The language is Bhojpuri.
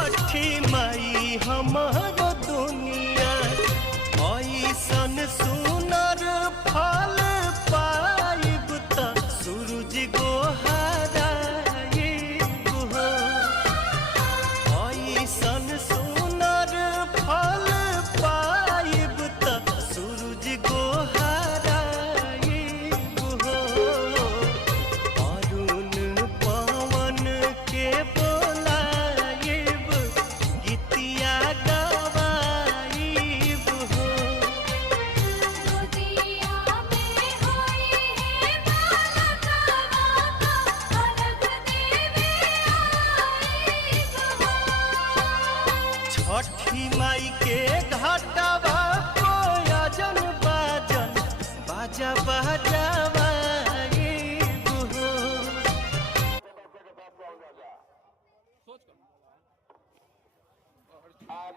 छठी माई हमारो दुनिया ऐसन सुनर फल पाइब त सूरज गोहाराइब हो। ऐसन सुनर फल पाइब त सूरज गोहाराइब हो। अरुण पवन के बोलाइब गीतिया गवाइब हो। गोदिया में होई है बालकवा का अलग देवे आइब हो। छठी माई के घाटवा कोयजन बाजन बाजा बजावाइब हो। सोच कर